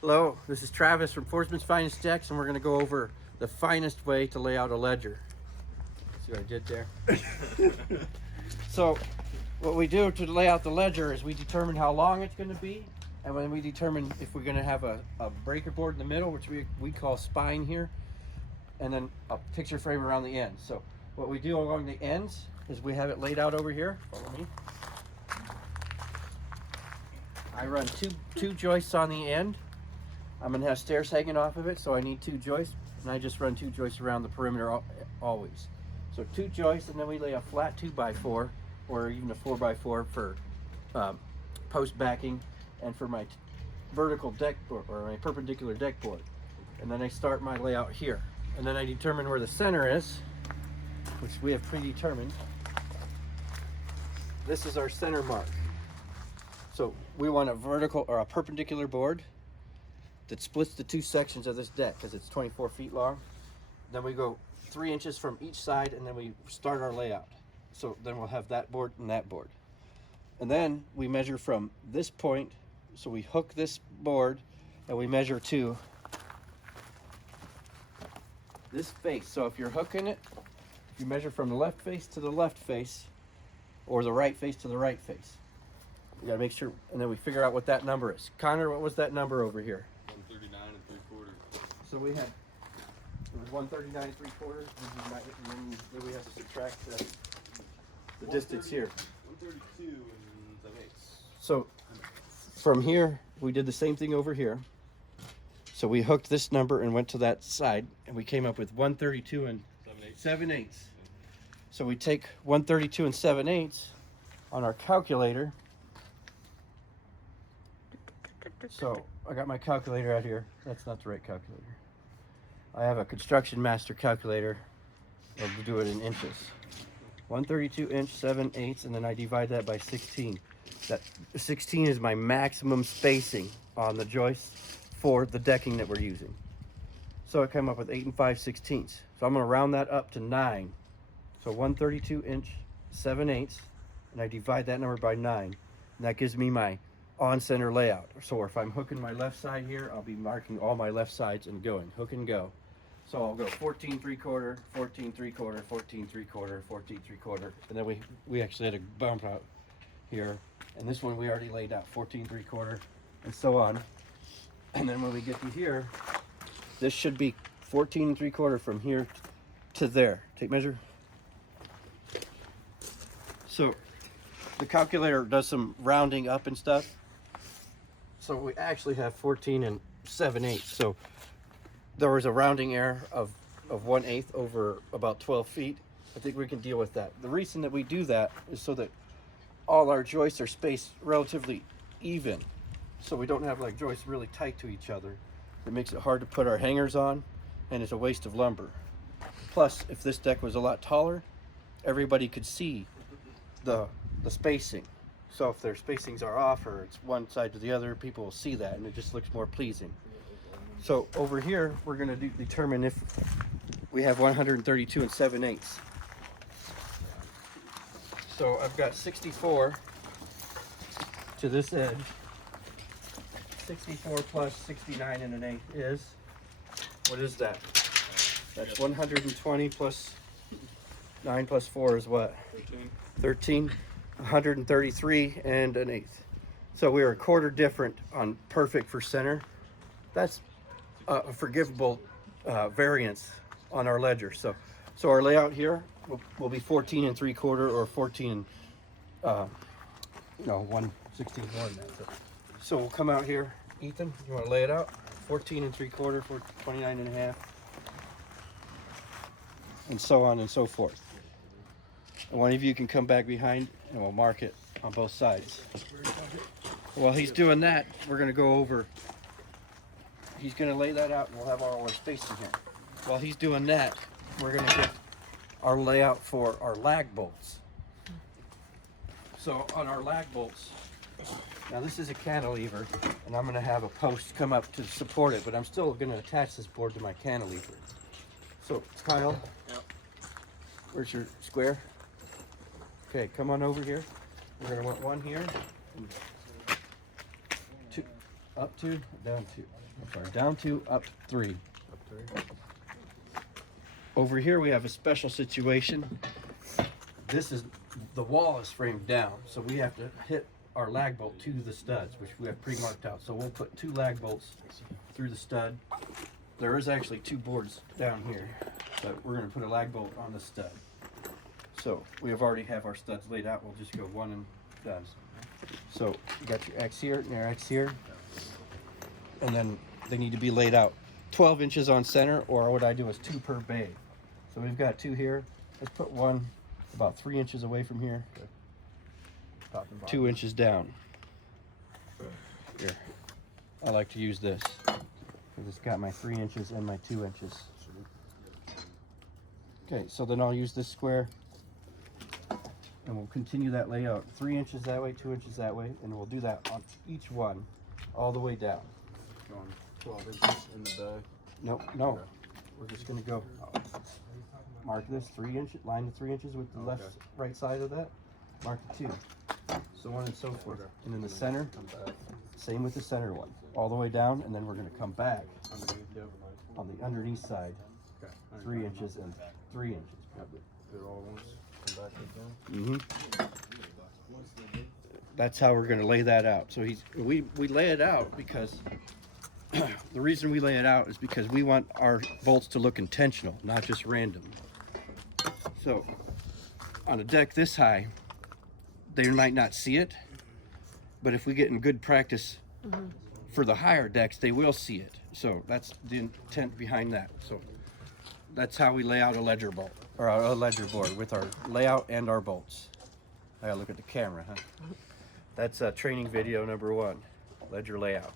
Hello, this is Travis from Forsman's Finest Decks, and we're going to go over the finest way to lay out a ledger. See what I did there? So, what we do to lay out the ledger is we determine how long it's going to be, and then we determine if we're going to have a breaker board in the middle, which we call spine here, and then a picture frame around the ends. So, what we do along the ends is we have it laid out over here. Follow me. I run two joists on the end. I'm gonna have stairs hanging off of it, so I need two joists, and I just run two joists around the perimeter always. So two joists, and then we lay a flat 2x4 or even a 4x4 for post backing and for my vertical deck board or my perpendicular deck board. And then I start my layout here, and then I determine where the center is, which we have predetermined. This is our center mark. So we want a vertical or a perpendicular board that splits the two sections of this deck because it's 24 feet long. Then we go 3 inches from each side, and then we start our layout. So then we'll have that board and that board. And then we measure from this point. So we hook this board and we measure to this face. So if you're hooking it, you measure from the left face to the left face or the right face to the right face. You gotta make sure, and then we figure out what that number is. Connor, what was that number over here? 139 3/4. So we had, it was 139 3/4, and then we have to subtract the distance here. 132 and 7/8. So from here, we did the same thing over here. So we hooked this number and went to that side, and we came up with 132 and 7/8. So we take 132 and 7/8 on our calculator. So I got my calculator out here. That's not the right calculator. I have a Construction Master calculator. I'll do it in inches. 132 inch 7/8, and then I divide that by 16. That 16 is my maximum spacing on the joists for the decking that we're using. So I come up with 8 5/16. So I'm going to round that up to 9. So 132 inch 7/8, and I divide that number by 9, and that gives me my on-center layout. So if I'm hooking my left side here, I'll be marking all my left sides and going hook and go. So I'll go 14 3/4, 14 3/4, 14 3/4, 14 3/4, and then we actually had a bump out here, and this one we already laid out 14 3/4, and so on. And then when we get to here, this should be 14 3/4 from here to there. Take measure. So the calculator does some rounding up and stuff. So we actually have 14 and 7/8. So there was a rounding error of 1/8 over about 12 feet. I think we can deal with that. The reason that we do that is so that all our joists are spaced relatively even. So we don't have like joists really tight to each other. It makes it hard to put our hangers on, and it's a waste of lumber. Plus, if this deck was a lot taller, everybody could see the spacing. So if their spacings are off or it's one side to the other, people will see that, and it just looks more pleasing. So over here, we're going to determine if we have 132 and 7/8. So I've got 64 to this edge. 64 plus 69 and 1/8 is, what is that? That's 120 plus 9 plus 4 is what? 13. 133 and 1/8. So we are a quarter different on perfect for center. That's a forgivable variance on our ledger. So our layout here will be 14 and 3/4 or 14 1/16 more than that. So we'll come out here. Ethan, you want to lay it out? 14 and 3/4 for 29 and a half, and so on and so forth. And one of you can come back behind and we'll mark it on both sides. While he's doing that, we're going to go over, he's going to lay that out, and we'll have all our spacing here. While he's doing that, we're going to get our layout for our lag bolts. So on our lag bolts, now this is a cantilever, and I'm going to have a post come up to support it, but I'm still going to attach this board to my cantilever. So Kyle, Yep. Where's your square? Okay, come on over here. We're gonna want one here, and two, up 2, down 2. I'm sorry, down 2, up 3. Up 3. Over here we have a special situation. This is, the wall is framed down, so we have to hit our lag bolt to the studs, which we have pre-marked out. So we'll put 2 lag bolts through the stud. There is actually 2 boards down here, but we're going to put a lag bolt on the stud. So we have already have our studs laid out. We'll just go 1 and done. So you got your X here and your X here, and then they need to be laid out 12 inches on center, or what I do is 2 per bay. So we've got 2 here. Let's put one about 3 inches away from here. Okay. Top and 2 inches down. Here. I like to use this, because it's got my 3 inches and my 2 inches. Okay, so then I'll use this square, and we'll continue that layout. 3 inches that way, 2 inches that way, and we'll do that on each one, all the way down. Going 12 inches in the bag. Nope, no. We're just gonna go mark this 3 inches, line the 3 inches with the left, right side of that. Mark the 2. So on and so forth. And in the center, Come back. same with the center one, all the way down, and then we're gonna come back Underneath, yep. on the underneath side, Okay. 3 inches and 3 inches probably. They're all ones. Come back again. That's how we're gonna lay that out. So we lay it out because the reason we lay it out is because we want our bolts to look intentional, not just random. So on a deck this high, they might not see it, but if we get in good practice for the higher decks, they will see it. So that's the intent behind that. So that's how we lay out a ledger bolt, or a ledger board, with our layout and our bolts. I gotta look at the camera, huh? That's training video number 1, ledger layout.